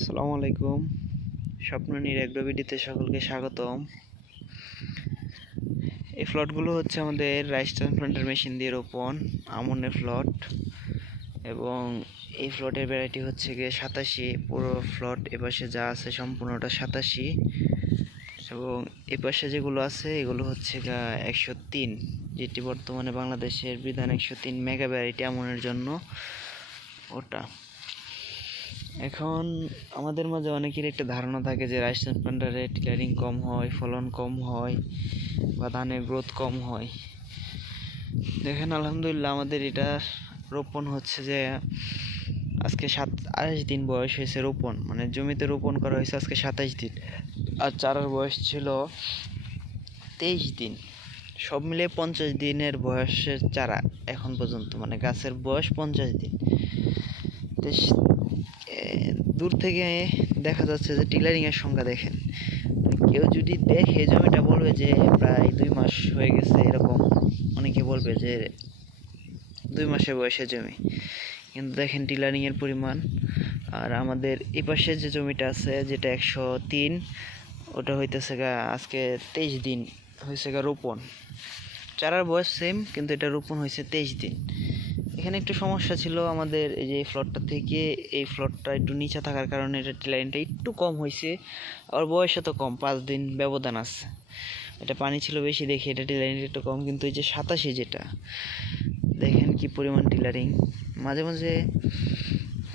আসসালামু আলাইকুম। স্বপ্ন নিরাগ্রবিডিতে সকলকে স্বাগতম। এই ফ্লটগুলো হচ্ছে আমাদের রাইস ট্রান্সপ্লান্টার মেশিন দিয়ে রোপণ, আমনের ফ্লট এবং এই ফ্লটের ভ্যারাইটি হচ্ছে গিয়ে সাতাশি। পুরো ফ্লট এপাশে যা আছে সম্পূর্ণটা সাতাশি এবং এপাশে যেগুলো আছে, এগুলো হচ্ছে একশো তিন, যেটি বর্তমানে বাংলাদেশের বিধান একশো তিন মেগা ভ্যারাইটি আমনের জন্য ওটা। এখন আমাদের মাঝে অনেকের একটা ধারণা থাকে যে রাইস ট্রান্সপ্লান্টারে টিলারিং কম হয়, ফলন কম হয় বা ধানের গ্রোথ কম হয়। দেখেন আলহামদুলিল্লাহ আমাদের এটা রোপণ হচ্ছে যে আজকে সাত, আঠাশ দিন বয়স হয়েছে রোপণ মানে জমিতে রোপণ করা হয়েছে আজকে সাতাশ দিন। আর চারার বয়স ছিল তেইশ দিন। সব মিলে পঞ্চাশ দিনের বয়সের চারা এখন পর্যন্ত মানে গাছের বয়স পঞ্চাশ দিন। দূর থেকে দেখা যাচ্ছে যে টিলারিং এর সংখ্যা দেখেন। কেউ যদি দেখে, জমিটা বলবে যে প্রায় দুই মাস হয়ে গেছে এরকম। অনেকে বলবে যে দুই মাসের বয়সের জমি। কিন্তু দেখেন টিলারিং এর পরিমাণ। আর আমাদের এই পাশে যে জমিটা আছে, যেটা একশো তিন, ওটা হইতেছে গা আজকে তেইশ দিন হয়েছে গা রোপণ। চারার বয়স সেম কিন্তু এটা রোপণ হয়েছে তেইশ দিন। এখানে একটু সমস্যা ছিল আমাদের এই যে ফ্লটটা থেকে, এই ফ্লটটা একটু নিচে থাকার কারণে এটা লাইনটা একটু কম হয়েছে আর বয়সে তো কম, পাঁচ দিন ব্যবধান আছে। এটা পানি ছিল বেশি দেখে এটা টিলারিংটা একটু কম, কিন্তু এই যে সাতাশি যেটা, দেখেন কি পরিমাণ টিলারিং। মাঝে মাঝে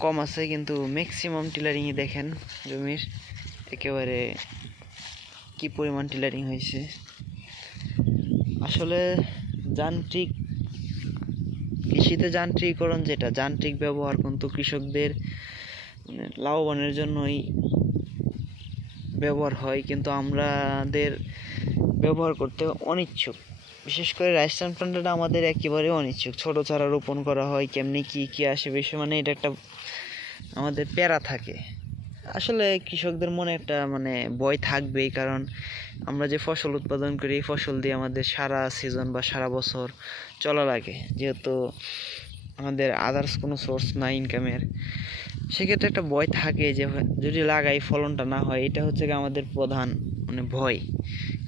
কম আছে, কিন্তু ম্যাক্সিমাম টিলারিংই দেখেন জমির একেবারে কি পরিমাণ টিলারিং হয়েছে আসলে যান্ত্রিক কৃষিতে যান্ত্রিকরণ যেটা, যান্ত্রিক ব্যবহার কিন্তু কৃষকদের মানে লাভবানের জন্যই ব্যবহার হয়, কিন্তু আমাদের ব্যবহার করতে অনিচ্ছুক। বিশেষ করে রাইস ট্রান্সপ্লান্টারটা আমাদের একেবারে অনিচ্ছুক। ছোট চারা রোপণ করা হয়, কেমনি কি কি আসে, বেশি মানে এটা একটা আমাদের প্যারা থাকে। আসলে কৃষকদের মনে একটা মানে ভয় থাকবেই, কারণ আমরা যে ফসল উৎপাদন করি, এই ফসল দিয়ে আমাদের সারা সিজন বা সারা বছর চলা লাগে। যেহেতু আমাদের আদার্স কোনো সোর্স নাই ইনকামের সেক্ষেত্রে একটা ভয় থাকে যে যদি লাগাই ফলনটা না হয়, এটা হচ্ছে আমাদের প্রধান মানে ভয়।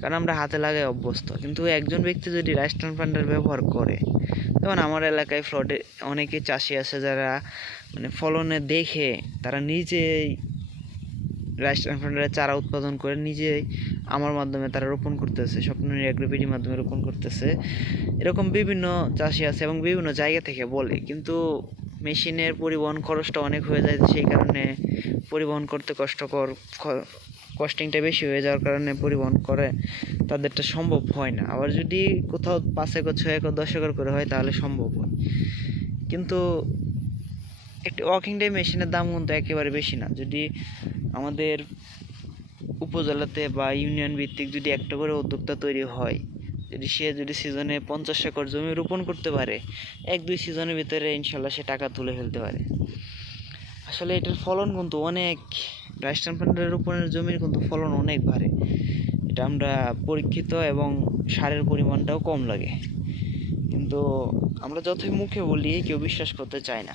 কারণ আমরা হাতে লাগাই অভ্যস্ত। কিন্তু একজন ব্যক্তি যদি রাইস ট্রান্সপ্লান্টার ব্যবহার করে, যেমন আমার এলাকায় ফ্লটে অনেকে চাষি আছে যারা মানে ফলনে দেখে তারা নিজেই রাইস ট্রান্সপ্লান্টারের চারা উৎপাদন করে নিজেই আমার মাধ্যমে তারা রোপণ করতেছে, স্বপ্ন অ্যাগ্রোপিডির মাধ্যমে রোপণ করতেছে। এরকম বিভিন্ন চাষি আছে এবং বিভিন্ন জায়গা থেকে বলে, কিন্তু মেশিনের পরিবহন খরচটা অনেক হয়ে যায়, সেই কারণে পরিবহন করতে কষ্টকর কস্টিংটা বেশি হয়ে যাওয়ার কারণে পরিবহন করে, তাদেরটা সম্ভব হয় না। আবার যদি কোথাও পাঁচ একর, ছয় একর, দশ একর করে হয়, তাহলে সম্ভব হয়। কিন্তু একটি ওয়াকিং ডে মেশিনের দাম কিন্তু একেবারে বেশি না। যদি আমাদের উপজেলাতে বা ইউনিয়ন ভিত্তিক যদি একটা করে উদ্যোক্তা তৈরি হয়, যদি সে যদি সিজনে পঞ্চাশ একর জমি রোপণ করতে পারে, এক দুই সিজনের ভিতরে ইনশাল্লাহ সে টাকা তুলে ফেলতে পারে। আসলে এটার ফলন কিন্তু অনেক। রাইস ট্রান্সপ্লান্টারের রোপণের জমির কিন্তু ফলন অনেক বাড়ে এটা আমরা পরীক্ষিত এবং সারের পরিমাণটাও কম লাগে। কিন্তু আমরা যতই মুখে বলি, কেউ বিশ্বাস করতে চায় না।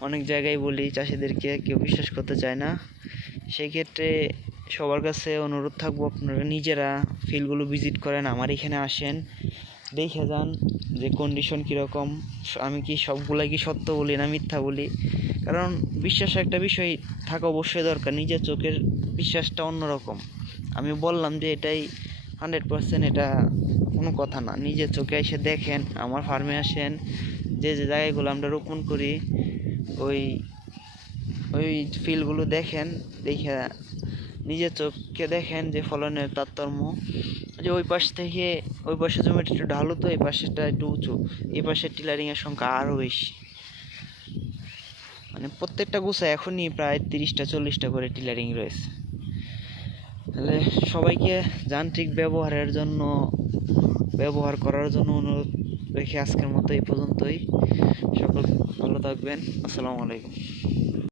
অনেক জায়গায় বলি, চাষিদেরকে কেউ বিশ্বাস করতে চায় না। সেই ক্ষেত্রে সবার কাছে অনুরোধ থাকব আপনারা নিজেরা ফিল্ডগুলো ভিজিট করেন, আমার এখানে আসেন, দেখে যান যে কন্ডিশন কীরকম। আমি কি সবগুলাই কি সত্য বলি না মিথ্যা বলি? কারণ বিশ্বাস একটা বিষয় থাকা অবশ্যই দরকার, নিজের চোখের বিশ্বাসটা অন্যরকম। আমি বললাম যে এটাই হান্ড্রেড পার্সেন্ট এটা কোনো কথা না। নিজের চোখে এসে দেখেন, আমার ফার্মে আসেন, যে যে জায়গাগুলো আমরা রোপণ করি ওই ওই ফিল্ডগুলো দেখেন, দেখে নিজের চোখকে দেখেন যে ফলনের তারতম্য। যে ওই পাশ থেকে, ওই পাশে জমিটা একটু ঢালু তো, এই পাশেটা একটু উঁচু, এই পাশে টিলারিংয়ের সংখ্যা আরও বেশি। মানে প্রত্যেকটা গুছা এখনই প্রায় তিরিশটা, চল্লিশটা করে টিলারিং রয়েছে। তাহলে সবাইকে যান্ত্রিক ব্যবহারের জন্য, ব্যবহার করার জন্য অনুরোধ রেখে আজকের মতো এই পর্যন্তই। সকল ভালো থাকবেন। আসসালামু আলাইকুম।